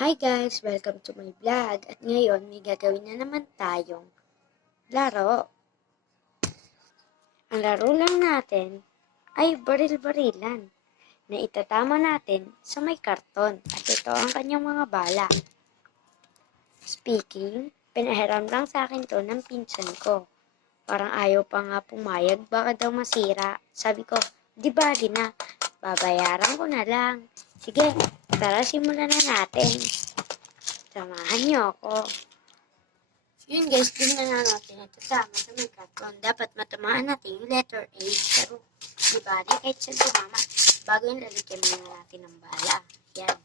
Hi guys! Welcome to my vlog. At ngayon, may gagawin na naman tayong laro. Ang laro lang natin ay baril-barilan na itatama natin sa may karton. At ito ang kanyang mga bala. Speaking, pinahiram lang sa akin to ng pinsan ko. Parang ayaw pa nga pumayag, baka daw masira. Sabi ko, di bali na, babayaran ko na lang. Sige, tara simulan na natin. Samahan niyo ako. Yun guys, tingnan na natin ito tama sa may karton. Dapat matamaan natin yung letter A. Pero, di ba, kahit siya tumama, bago yung lalagyan na natin ng bala. Yan.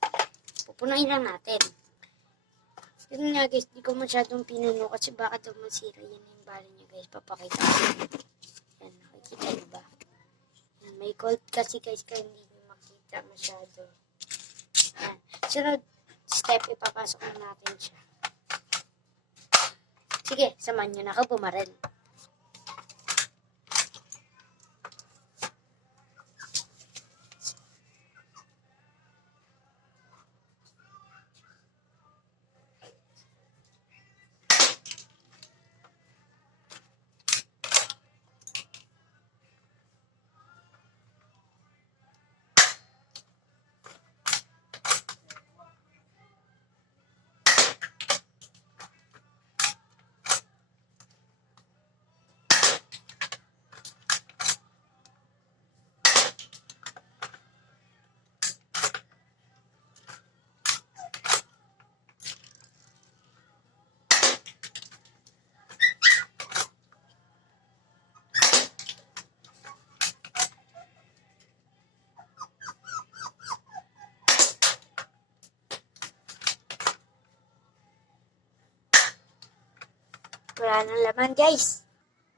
Pupunuin lang natin. Yun nga guys, di ko masyadong pinuno kasi baka daw masira. Yan yung bala niya guys. Papakita ko. Yan, nakikita niyo ba? Yan, may cold kasi guys kaya hindi niyo makita masyado. Yan. Sunod step, ipapasok na natin siya. Sige, samahan nyo na ako bumaril. Wala nang laman guys.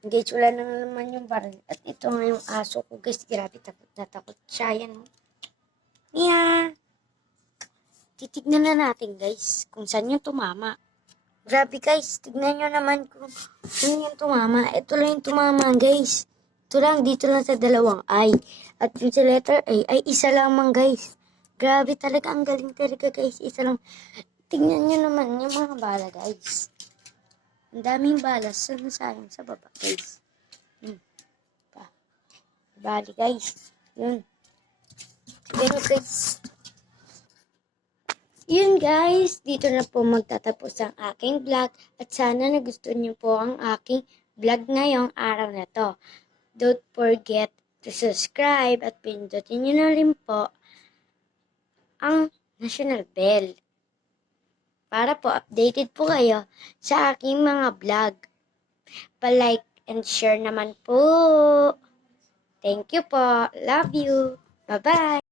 Guys, wala nang laman yung baril. At ito nga yung aso ko guys. Grabe, takot na takot siya. Yan. Mia! Titignan na natin guys kung saan yung tumama. Grabe guys, tignan nyo naman kung saan yung tumama. Ito lang yung tumama guys. Ito lang, dito lang sa dalawang I. At yung sa letter A ay isa lamang guys. Grabe talaga, ang galing talaga guys. Isa lang. Tignan nyo naman yung mga bala guys. Ang daming balas sayang sa baba guys. Bali guys. Yun. Ganyan guys. Yun guys, dito na po magtatapos ang aking vlog at sana nagustuhan niyo po ang aking vlog ngayong araw na to. Don't forget to subscribe at pindutin niyo na rin po ang national bell para po updated po kayo sa aking mga vlog. Pa-like and share naman po. Thank you po. Love you. Bye-bye.